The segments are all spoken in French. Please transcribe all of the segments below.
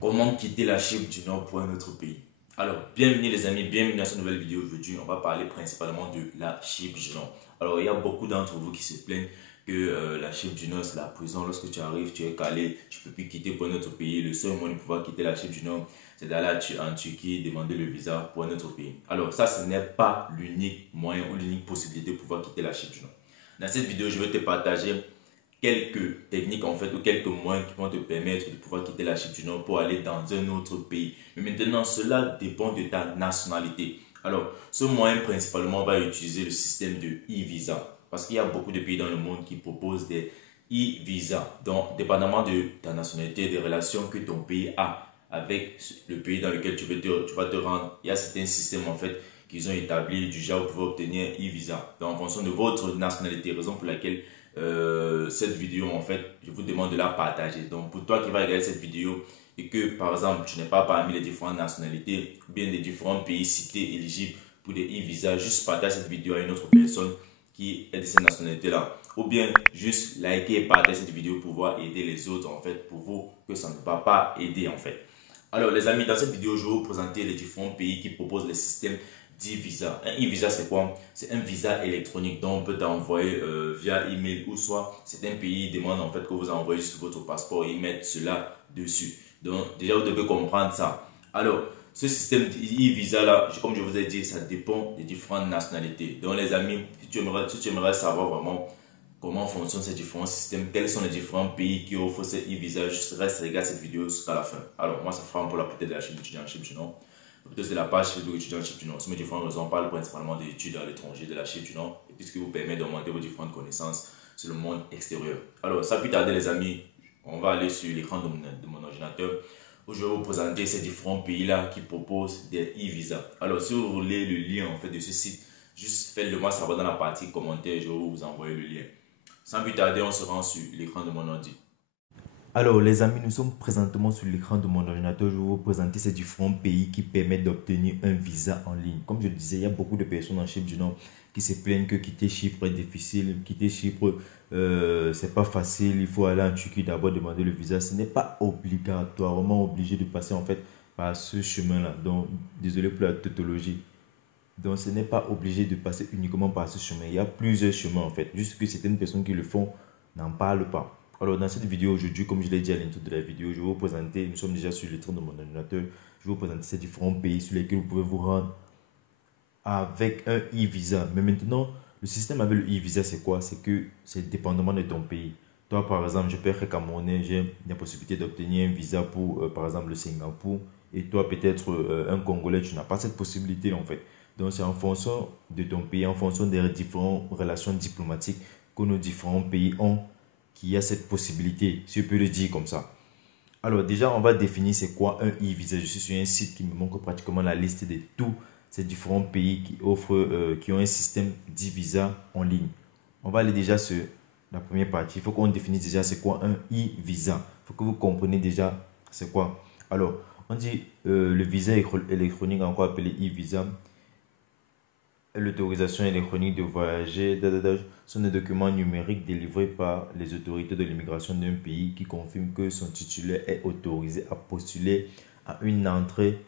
Comment quitter la Chypre du Nord pour un autre pays? Alors, bienvenue les amis, bienvenue dans cette nouvelle vidéo. Aujourd'hui, on va parler principalement de la Chypre du Nord. Alors, il y a beaucoup d'entre vous qui se plaignent que la Chypre du Nord, c'est la prison. Lorsque tu arrives, tu es calé, tu ne peux plus quitter pour un autre pays. Le seul moyen de pouvoir quitter la Chypre du Nord, c'est d'aller en Turquie, demander le visa pour un autre pays. Alors, ça, ce n'est pas l'unique moyen ou l'unique possibilité de pouvoir quitter la Chypre du Nord. Dans cette vidéo, je vais te partager quelques techniques en fait ou quelques moyens qui vont te permettre de pouvoir quitter la Chypre du Nord pour aller dans un autre pays. Mais maintenant, cela dépend de ta nationalité. Alors, ce moyen principalement va utiliser le système de e-visa parce qu'il y a beaucoup de pays dans le monde qui proposent des e-visa. Donc, dépendamment de ta nationalité, des relations que ton pays a avec le pays dans lequel tu vas te rendre, il y a certains systèmes en fait qu'ils ont établis du genre pour obtenir e-visa. Donc, en fonction de votre nationalité, raison pour laquelle cette vidéo en fait je vous demande de la partager. Donc pour toi qui vas regarder cette vidéo et que par exemple tu n'es pas parmi les différentes nationalités ou bien les différents pays cités éligibles pour des e-visas, juste partage cette vidéo à une autre personne qui est de cette nationalité là, ou bien juste liker et partager cette vidéo pour pouvoir aider les autres en fait, pour vous que ça ne va pas aider en fait. Alors les amis, dans cette vidéo je vais vous présenter les différents pays qui proposent les systèmes d'e-visa. Un e-visa, c'est quoi? C'est un visa électronique dont on peut t'envoyer via email ou soit certains pays demandent en fait que vous envoyez juste votre passeport et ils mettent cela dessus. Donc déjà vous devez comprendre ça. Alors ce système d'e-visa là, comme je vous ai dit, ça dépend des différentes nationalités. Donc les amis, si tu aimerais savoir vraiment comment fonctionnent ces différents systèmes, quels sont les différents pays qui offrent ces e-visa, juste reste regarde cette vidéo jusqu'à la fin. Alors moi ça fera pour la peut de la chaîne étudiant en Chypre du Nord. C'est la page Facebook étudiant en Chypre du Nord. Sur mes différentes raisons, on parle principalement des études à l'étranger de la Chypre du Nord et puis ce qui vous permet d'augmenter vos différentes connaissances sur le monde extérieur. Alors, sans plus tarder, les amis, on va aller sur l'écran de mon ordinateur où je vais vous présenter ces différents pays-là qui proposent des e-visas. Alors, si vous voulez le lien en fait de ce site, juste faites-le moi savoir dans la partie commentaires, je vais vous envoyer le lien. Sans plus tarder, on se rend sur l'écran de mon ordi. Alors les amis, nous sommes présentement sur l'écran de mon ordinateur. Je vais vous présenter ces différents pays qui permettent d'obtenir un visa en ligne. Comme je le disais, il y a beaucoup de personnes en Chypre du Nord qui se plaignent que quitter Chypre est difficile. Quitter Chypre, c'est pas facile. Il faut aller en Turquie d'abord demander le visa. Ce n'est pas obligatoirement obligé de passer en fait par ce chemin-là. Donc, désolé pour la tautologie. Donc, ce n'est pas obligé de passer uniquement par ce chemin. Il y a plusieurs chemins en fait. Juste que certaines personnes qui le font n'en parlent pas. Alors, dans cette vidéo aujourd'hui, comme je l'ai dit à l'intro de la vidéo, je vais vous présenter, nous sommes déjà sur l'écran de mon ordinateur, je vais vous présenter ces différents pays sur lesquels vous pouvez vous rendre avec un e-visa. Mais maintenant, le système avec le e-visa, c'est quoi? C'est que c'est dépendamment de ton pays. Toi, par exemple, je peux être camerounais, j'ai la possibilité d'obtenir un visa pour, par exemple, le Singapour. Et toi, peut-être un Congolais, tu n'as pas cette possibilité en fait. Donc, c'est en fonction de ton pays, en fonction des différentes relations diplomatiques que nos différents pays ont, qu'il y a cette possibilité, si je peux le dire comme ça. Alors déjà, on va définir c'est quoi un e-visa. Je suis sur un site qui me montre pratiquement la liste de tous ces différents pays qui offrent, qui ont un système d'e-visa en ligne. On va aller déjà sur la première partie. Il faut qu'on définisse déjà c'est quoi un e-visa. Il faut que vous compreniez déjà c'est quoi. Alors, on dit le visa électronique, encore appelé e-visa, l'autorisation électronique de voyager, sont des documents numériques délivrés par les autorités de l'immigration d'un pays qui confirment que son titulaire est autorisé à postuler à une entrée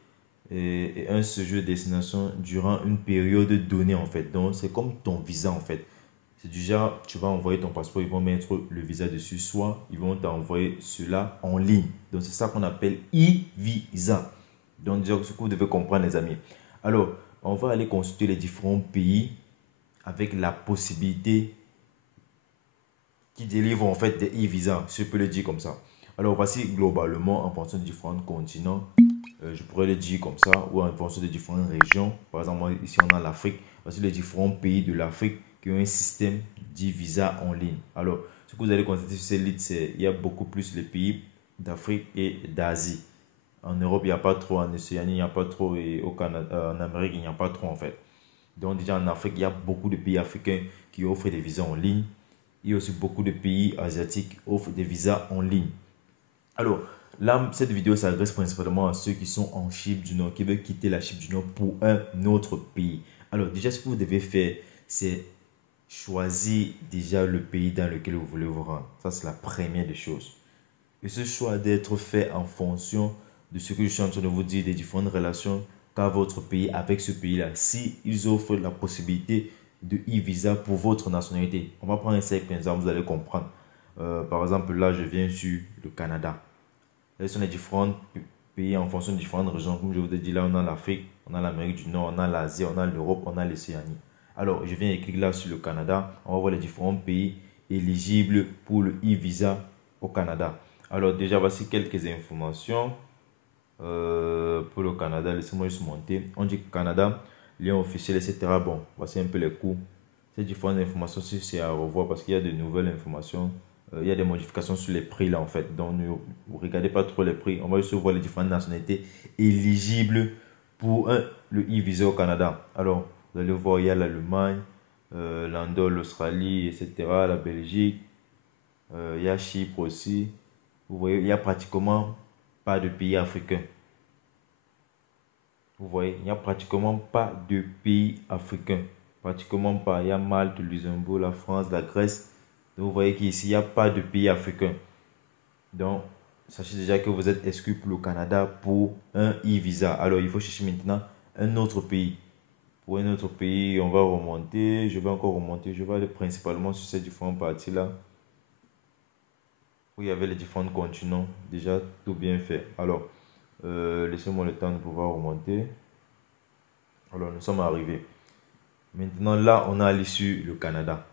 et un séjour de destination durant une période donnée en fait. Donc c'est comme ton visa en fait. C'est du genre, tu vas envoyer ton passeport, ils vont mettre le visa dessus, soit ils vont t'envoyer cela en ligne. Donc c'est ça qu'on appelle e-visa. Donc déjà, ce que vous devez comprendre les amis. Alors, on va aller consulter les différents pays avec la possibilité qui délivrent en fait des e-visas, si je peux le dire comme ça. Alors voici globalement en fonction des différents continents, je pourrais le dire comme ça, ou en fonction des différentes régions. Par exemple, moi, ici on a l'Afrique, voici les différents pays de l'Afrique qui ont un système d'e-visa en ligne. Alors, ce que vous allez constater sur cette liste, c'est qu'il y a beaucoup plus les pays d'Afrique et d'Asie. En Europe, il n'y a pas trop, en Océanie, il n'y a pas trop, et au Canada, en Amérique, il n'y a pas trop en fait. Donc déjà en Afrique, il y a beaucoup de pays africains qui offrent des visas en ligne. Il y a aussi beaucoup de pays asiatiques qui offrent des visas en ligne. Alors, là, cette vidéo s'adresse principalement à ceux qui sont en Chypre du Nord, qui veulent quitter la Chypre du Nord pour un autre pays. Alors, déjà, ce que vous devez faire, c'est choisir déjà le pays dans lequel vous voulez vous rendre. Ça, c'est la première des choses. Et ce choix d'être fait en fonction de ce que je suis en train de vous dire, des différentes relations qu'a votre pays avec ce pays-là, si ils offrent la possibilité de e-visa pour votre nationalité. On va prendre un simple exemple, vous allez comprendre. Par exemple, là, je viens sur le Canada. Là, ce sont les différents pays en fonction de différentes régions. Comme je vous ai dit, là, on a l'Afrique, on a l'Amérique du Nord, on a l'Asie, on a l'Europe, on a l'Océanie. Alors, je viens écrire là sur le Canada. On va voir les différents pays éligibles pour le e-visa au Canada. Alors, déjà, voici quelques informations pour le Canada. Laissez-moi juste monter. On dit Canada, lien officiel, etc. Bon, voici un peu les coûts. Ces différentes informations, c'est à revoir parce qu'il y a de nouvelles informations. Il y a des modifications sur les prix là en fait. Donc, ne regardez pas trop les prix. On va juste voir les différentes nationalités éligibles pour le e-visa au Canada. Alors, vous allez voir, il y a l'Allemagne, l'Andorre, l'Australie, etc. La Belgique. Il y a Chypre aussi. Vous voyez, il n'y a pratiquement pas de pays africains. Vous voyez, il n'y a pratiquement pas de pays africains. Pratiquement pas. Il y a Malte, Luxembourg, la France, la Grèce. Donc, vous voyez qu'ici, il n'y a pas de pays africains. Donc, sachez déjà que vous êtes exclu pour le Canada pour un e-visa. Alors, il faut chercher maintenant un autre pays. Pour un autre pays, on va remonter. Je vais encore remonter. Je vais aller principalement sur ces différentes parties-là. Où il y avait les différents continents. Déjà, tout bien fait. Alors, laissez-moi le temps de pouvoir remonter. Alors, nous sommes arrivés. Maintenant, là, on a allé sur le Canada.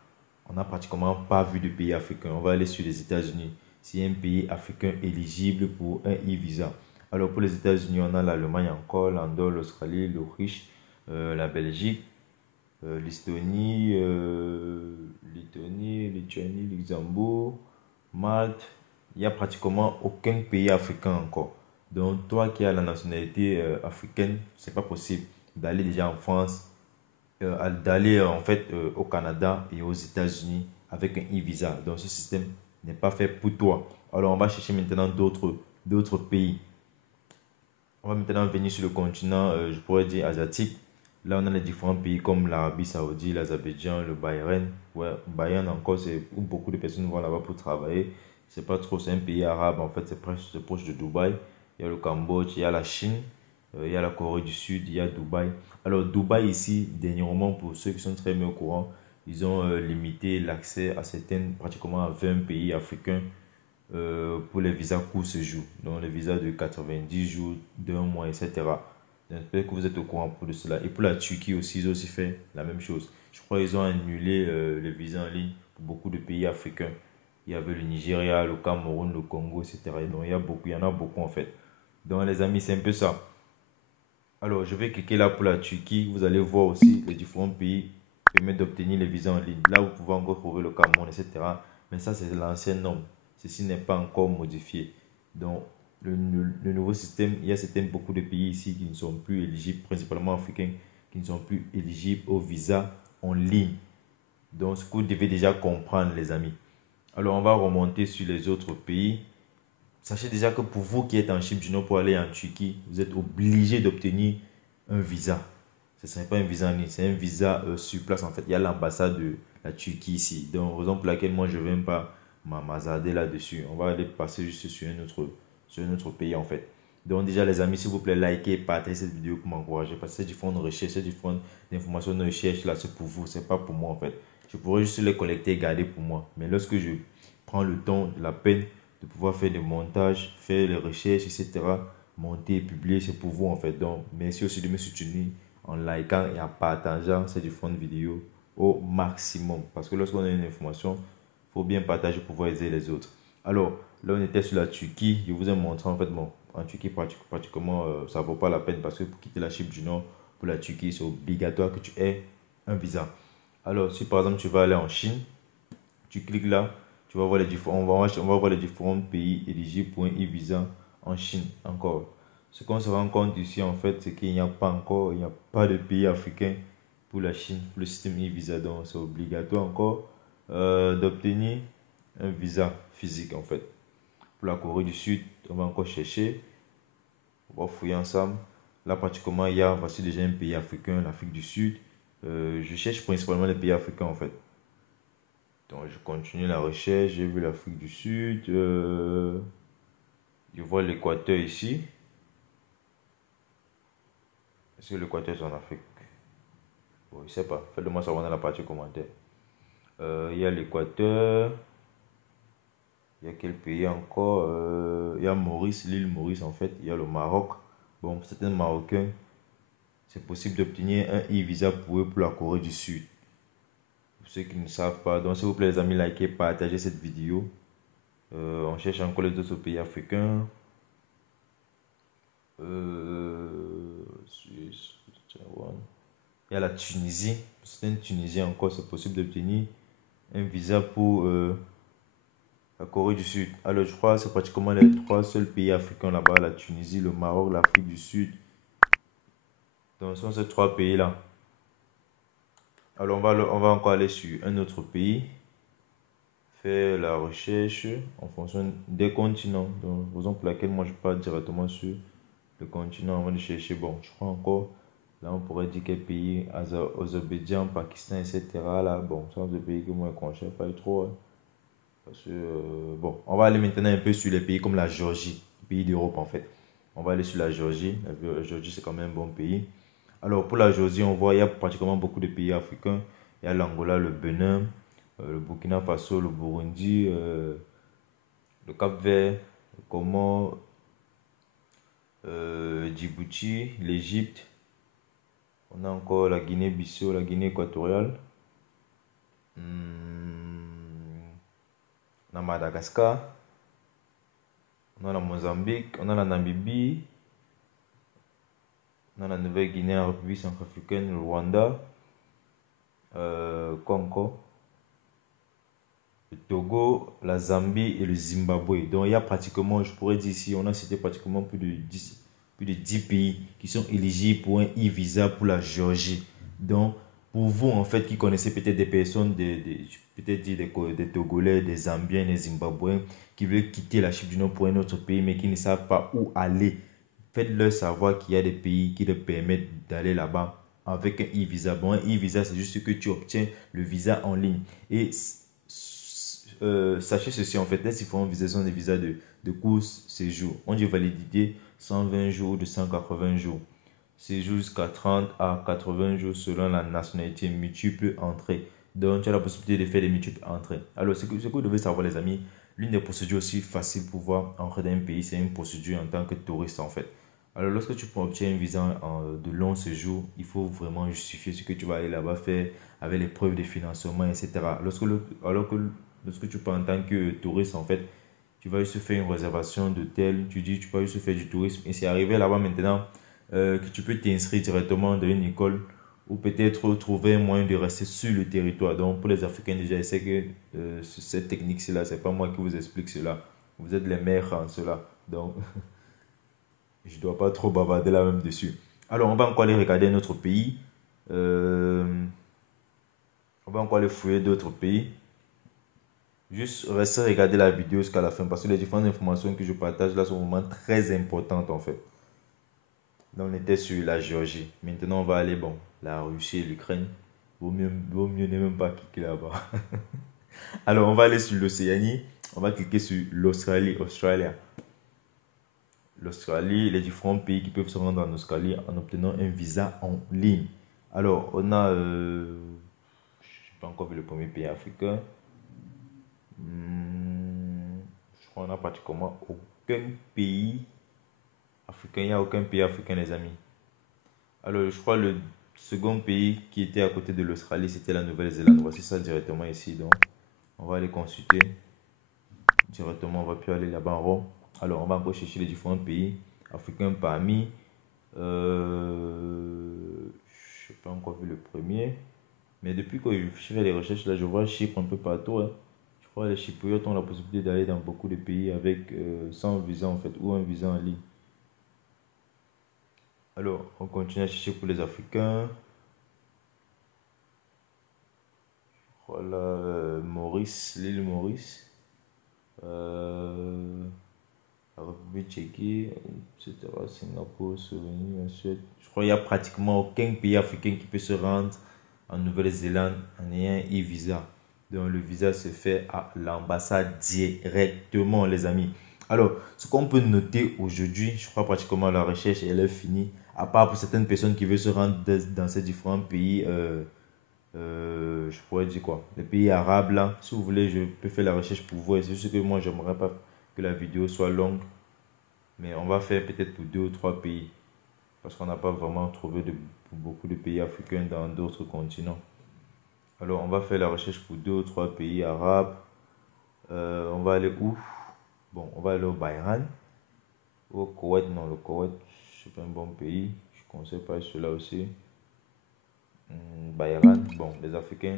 On n'a pratiquement pas vu de pays africain. On va aller sur les États-Unis. C'est un pays africain éligible pour un e-visa. Alors, pour les États-Unis, on a l'Allemagne encore, l'Andorre, l'Australie, l'Autriche, la Belgique, l'Estonie, Lituanie, Luxembourg, Malte. Il n'y a pratiquement aucun pays africain encore. Donc, toi qui as la nationalité africaine, ce n'est pas possible d'aller déjà en France, d'aller en fait au Canada et aux États-Unis avec un e-visa. Donc ce système n'est pas fait pour toi. Alors on va chercher maintenant d'autres pays. On va maintenant venir sur le continent, je pourrais dire asiatique. Là on a les différents pays comme l'Arabie Saoudite, l'Azerbaïdjan, le Bahreïn. Ouais, Bahreïn encore, c'est où beaucoup de personnes vont là-bas pour travailler. C'est pas trop, c'est un pays arabe en fait, c'est proche de Dubaï. Il y a le Cambodge, il y a la Chine, il y a la Corée du Sud, il y a Dubaï. Alors, Dubaï ici, dernièrement, pour ceux qui sont très bien au courant, ils ont limité l'accès à certaines, pratiquement à 20 pays africains pour les visas court séjour. Donc, les visas de 90 jours, d'un mois, etc. J'espère que vous êtes au courant pour cela. Et pour la Turquie aussi, ils ont aussi fait la même chose. Je crois qu'ils ont annulé les visas en ligne pour beaucoup de pays africains. Il y avait le Nigeria, le Cameroun, le Congo, etc. Donc, il y en a beaucoup en fait. Donc, les amis, c'est un peu ça. Alors, je vais cliquer là pour la Turquie. Vous allez voir aussi les différents pays qui permettent d'obtenir les visas en ligne. Là, vous pouvez encore trouver le Cameroun, etc. Mais ça, c'est l'ancien nom. Ceci n'est pas encore modifié. Donc, le nouveau système, il y a beaucoup de pays ici qui ne sont plus éligibles, principalement africains, qui ne sont plus éligibles aux visas en ligne. Donc, ce que vous devez déjà comprendre, les amis. Alors, on va remonter sur les autres pays. Sachez déjà que pour vous qui êtes en Chypre du Nord pour aller en Turquie, vous êtes obligé d'obtenir un visa. Ce n'est pas un visa en ligne, c'est un visa sur place en fait. Il y a l'ambassade de la Turquie ici. Donc, raison pour laquelle moi je ne viens pas m'amazarder là-dessus. On va aller passer juste sur un autre pays en fait. Donc déjà les amis, s'il vous plaît, likez et partagez cette vidéo pour m'encourager. Parce que ces différentes recherches, ces différentes informations de recherche là, c'est pour vous, c'est pas pour moi en fait. Je pourrais juste les collecter et garder pour moi. Mais lorsque je prends le temps, la peine de pouvoir faire des montages, faire les recherches, etc. Monter et publier, c'est pour vous en fait. Donc, merci aussi de me soutenir en likant et en partageant ces différentes vidéos au maximum. Parce que lorsqu'on a une information, il faut bien partager pour pouvoir aider les autres. Alors, là, on était sur la Turquie. Je vous ai montré en fait, bon, en Turquie, pratiquement, ça ne vaut pas la peine parce que pour quitter la Chypre du Nord, pour la Turquie, c'est obligatoire que tu aies un visa. Alors, si par exemple, tu vas aller en Chine, tu cliques là. Tu vas voir on va voir les différents pays éligibles pour un e-visa en Chine encore. Ce qu'on se rend compte ici en fait, c'est qu'il n'y a pas de pays africain pour la Chine, pour le système e-visa. Donc c'est obligatoire encore d'obtenir un visa physique en fait. Pour la Corée du Sud, on va encore chercher. On va fouiller ensemble. Là pratiquement, voici déjà un pays africain, l'Afrique du Sud. Je cherche principalement les pays africains en fait. Donc, je continue la recherche. J'ai vu l'Afrique du Sud. Je vois l'Équateur ici. Est-ce que l'Équateur c'est en Afrique? Bon, je sais pas. Faites-le-moi savoir dans la partie commentaire. Il y a l'Équateur. Il y a quel pays encore? Il y a Maurice, l'île Maurice en fait. Il y a le Maroc. Bon, pour certains Marocains, c'est possible d'obtenir un e-visa pour eux pour la Corée du Sud. Pour ceux qui ne savent pas. Donc, s'il vous plaît, les amis, likez, partagez cette vidéo. On cherche encore les autres pays africains. Suisse, il y a la Tunisie. Pour certains Tunisiens encore, c'est possible d'obtenir un visa pour la Corée du Sud. Alors, je crois que c'est pratiquement les trois seuls pays africains là-bas, la Tunisie, le Maroc, l'Afrique du Sud. Donc, ce sont ces trois pays-là. Alors, on va encore aller sur un autre pays, faire la recherche en fonction des continents. Donc, raison pour laquelle moi, je pars directement sur le continent avant de chercher. Bon, je crois encore, là, on pourrait dire quel pays, Azerbaïdjan, Pakistan, etc. Là, bon, ce sont des pays que moi, je ne cherche pas trop. Hein. Parce que, bon, on va aller maintenant un peu sur les pays comme la Géorgie, pays d'Europe en fait. On va aller sur la Géorgie. La Géorgie, c'est quand même un bon pays. Alors, pour la Géorgie, on voit il y a pratiquement beaucoup de pays africains. Il y a l'Angola, le Bénin, le Burkina Faso, le Burundi, le Cap-Vert, le Comores, Djibouti, l'Égypte. On a encore la Guinée-Bissau, la Guinée équatoriale. On a Madagascar, on a la Mozambique, on a la Namibie, on a la Nouvelle-Guinée, la République centrafricaine, le Rwanda, Congo, le Togo, la Zambie et le Zimbabwe. Donc il y a pratiquement, je pourrais dire ici, on a cité pratiquement plus de 10 pays qui sont éligibles pour un e-visa pour la Géorgie. Donc pour vous en fait qui connaissez peut-être des personnes, peut-être des Togolais, des Zambiens, des Zimbabwéens qui veulent quitter la Chypre du Nord pour un autre pays mais qui ne savent pas où aller, faites-leur savoir qu'il y a des pays qui leur permettent d'aller là-bas avec un e-visa. Bon, un e-visa, c'est juste que tu obtiens le visa en ligne. Et sachez ceci, en fait, les différents visas sont des visas de court séjour. On dit validité 120 jours de 180 jours. Séjour jusqu'à 30 à 80 jours selon la nationalité, multiple entrée. Donc, tu as la possibilité de faire des multiples entrées. Alors, ce que vous devez savoir, les amis, l'une des procédures aussi faciles pour pouvoir entrer dans un pays, c'est une procédure en tant que touriste, en fait. Alors, lorsque tu obtiens un visa de long séjour, il faut vraiment justifier ce que tu vas aller là-bas faire avec les preuves de financement, etc. Lorsque tu pars en tant que touriste, en fait, tu vas juste faire une réservation d'hôtel, tu dis tu vas juste faire du tourisme. Et c'est arrivé là-bas maintenant que tu peux t'inscrire directement dans une école ou peut-être trouver un moyen de rester sur le territoire. Donc pour les Africains déjà, je sais que cette technique-là, c'est pas moi qui vous explique cela. Vous êtes les maîtres en cela. Donc je ne dois pas trop bavarder là même dessus. Alors on va encore aller regarder notre pays. On va encore aller fouiller d'autres pays. Juste restez regarder la vidéo jusqu'à la fin parce que les différentes informations que je partage là sont vraiment très importantes en fait. Donc on était sur la Géorgie. Maintenant on va aller, bon, la Russie et l'Ukraine. Vaut mieux ne même pas cliquer là-bas. Alors on va aller sur l'Océanie. On va cliquer sur l'Australie. L'Australie, les différents pays qui peuvent se rendre en Australie en obtenant un visa en ligne. Alors on a, je n'ai pas encore vu le premier pays africain. Je crois qu'on n'a pratiquement aucun pays africain. Il n'y a aucun pays africain, les amis. Alors, je crois le second pays qui était à côté de l'Australie, c'était la Nouvelle-Zélande. Voici ça directement ici. Donc, on va aller consulter. Directement, on va plus aller là-bas en haut. Alors, on va encore chercher les différents pays africains parmi. Je n'ai pas encore vu le premier. Mais depuis que je fais les recherches, là, je vois Chypre un peu partout. Hein. Je crois que les Chypriotes ont la possibilité d'aller dans beaucoup de pays avec sans visa en fait, ou un visa en ligne. Alors, on continue à chercher pour les Africains. Voilà, Maurice, l'île Maurice. La République tchèque, etc. Singapour, Slovénie, Suède. Je crois qu'il n'y a pratiquement aucun pays africain qui peut se rendre en Nouvelle-Zélande en ayant un e-visa. Donc le visa se fait à l'ambassade directement, les amis. Alors, ce qu'on peut noter aujourd'hui, je crois pratiquement la recherche elle est finie. À part pour certaines personnes qui veulent se rendre dans ces différents pays, je pourrais dire quoi? Les pays arabes là, si vous voulez, je peux faire la recherche pour vous. Et c'est juste que moi, j'aimerais pas que la vidéo soit longue. Mais on va faire peut-être pour 2 ou 3 pays. Parce qu'on n'a pas vraiment trouvé beaucoup de pays africains dans d'autres continents. Alors, on va faire la recherche pour 2 ou 3 pays arabes. On va aller où? Bon, on va aller au Bahreïn. Au Koweït, non, le Koweït, c'est pas un bon pays. Je ne conseille pas cela aussi. Bahreïn, bon, les Africains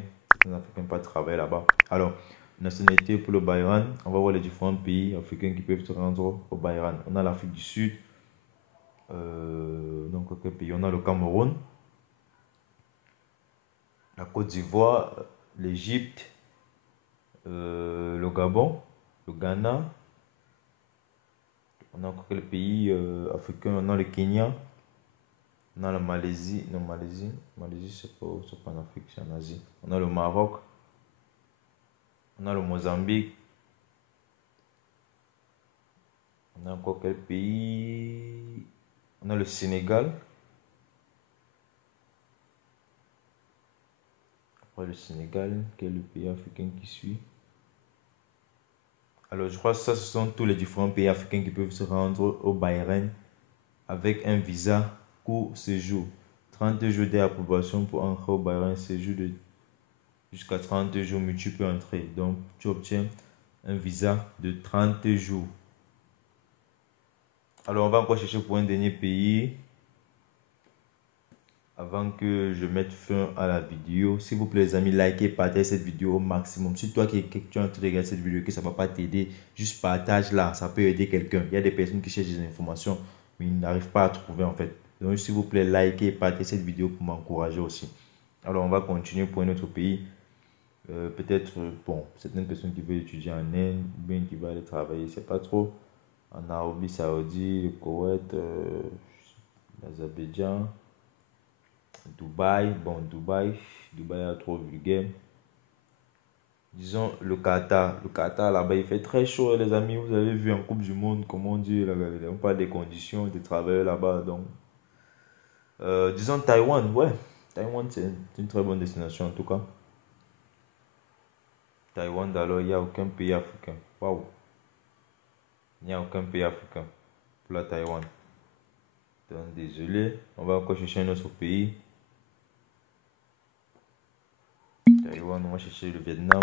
pas travailler là-bas. Alors, nationalité pour le Bahreïn, on va voir les différents pays africains qui peuvent se rendre au Bahreïn. On a l'Afrique du Sud. Donc, quel pays? On a le Cameroun, la Côte d'Ivoire, l'Égypte, le Gabon, le Ghana. On a encore quel pays africain? On a le Kenya. On a la Malaisie. Non, Malaisie c'est pas en Afrique, c'est en Asie. On a le Maroc. On a le Mozambique. On a encore quel pays? On a le Sénégal. Après le Sénégal, quel est le pays africain qui suit? Alors, je crois que ça, ce sont tous les différents pays africains qui peuvent se rendre au Bahreïn avec un visa court séjour. 30 jours d'approbation pour entrer au Bahreïn, séjour de jusqu'à 30 jours multiples entrées. Donc, tu obtiens un visa de 30 jours. Alors, on va encore chercher pour un dernier pays. Avant que je mette fin à la vidéo, s'il vous plaît les amis, likez, partagez cette vidéo au maximum. Si toi qui es en train de regarder cette vidéo, que ça ne va pas t'aider, juste partage là, ça peut aider quelqu'un. Il y a des personnes qui cherchent des informations, mais ils n'arrivent pas à trouver en fait. Donc s'il vous plaît, likez, partagez cette vidéo pour m'encourager aussi. Alors on va continuer pour un autre pays. Peut-être, bon, certaines personnes qui veulent étudier en Inde, ou bien qui veulent aller travailler, c'est pas trop. En Arabie Saoudite, le Koweït, l'Azerbaïdjan. Dubaï, bon, Dubaï est trop vulgaire. Disons le Qatar. Le Qatar, là-bas, il fait très chaud, les amis. Vous avez vu en Coupe du Monde, comment on dit, là, on parle des conditions de travail là-bas. Donc, disons Taïwan, ouais. Taïwan, c'est une très bonne destination en tout cas. Taïwan, alors, il n'y a aucun pays africain. Waouh! Il n'y a aucun pays africain pour la Taïwan. Donc, désolé. On va encore chercher un autre pays. Taïwan, on va chercher le Vietnam.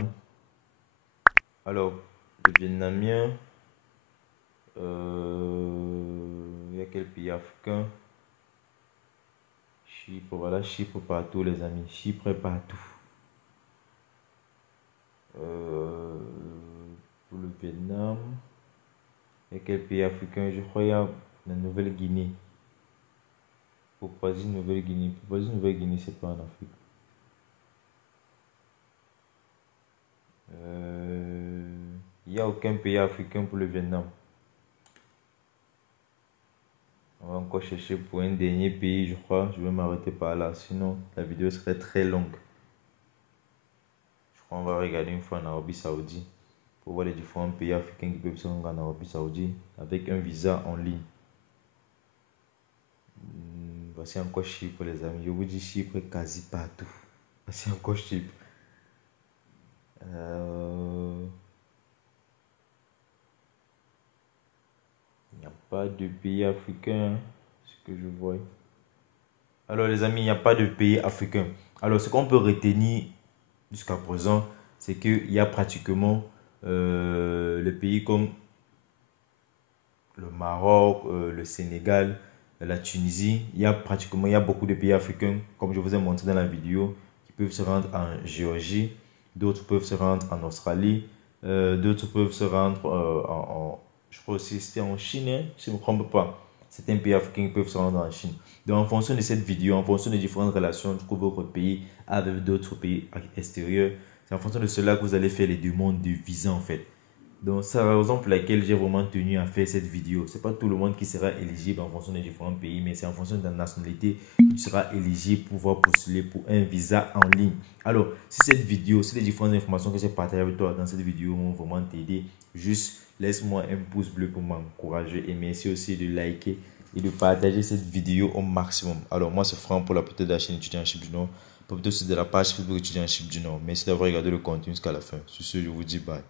Alors, le Vietnamien, il y a quel pays africain? Chypre, voilà, Chypre partout les amis, Chypre partout. Pour le Vietnam, il y a quel pays africain? Je crois qu'il y a la Nouvelle-Guinée. Papouasie-Nouvelle-Guinée. Papouasie-Nouvelle-Guinée, c'est pas en Afrique. Il n'y a aucun pays africain pour le Vietnam. On va encore chercher pour un dernier pays, je crois. Je vais m'arrêter par là, sinon la vidéo serait très longue. Je crois qu'on va regarder une fois en Arabie Saoudite pour voir les différents pays africains qui peuvent se rendre en Arabie Saoudite avec un visa en ligne. Voici encore Chypre les amis. Je vous dis Chypre quasi partout. Voici encore Chypre. Il n'y a pas de pays africain, ce que je vois. Alors les amis, il n'y a pas de pays africain. Alors ce qu'on peut retenir jusqu'à présent, c'est qu'il y a pratiquement les pays comme le Maroc, le Sénégal, la Tunisie. Il y a beaucoup de pays africains, comme je vous ai montré dans la vidéo, qui peuvent se rendre en Géorgie. D'autres peuvent se rendre en Australie. D'autres peuvent se rendre je crois aussi c'était en Chine, hein, si je ne me trompe pas. Certains pays africains peuvent se rendre en Chine. Donc en fonction de cette vidéo, en fonction des différentes relations que votre pays a avec d'autres pays extérieurs, c'est en fonction de cela que vous allez faire les demandes de visa en fait. Donc c'est la raison pour laquelle j'ai vraiment tenu à faire cette vidéo. Ce n'est pas tout le monde qui sera éligible en fonction des différents pays, mais c'est en fonction de la nationalité qui sera éligible pour pouvoir postuler pour un visa en ligne. Alors, si cette vidéo, si les différentes informations que j'ai partagées avec toi dans cette vidéo vont vraiment t'aider, juste laisse-moi un pouce bleu pour m'encourager et merci aussi de liker et de partager cette vidéo au maximum. Alors moi c'est Franck pour la portée de la chaîne étudiant en Chypre du Nord, pour plutôt de la page Facebook étudiant en Chypre du Nord. Merci d'avoir regardé le contenu jusqu'à la fin. Sur ce, je vous dis bye.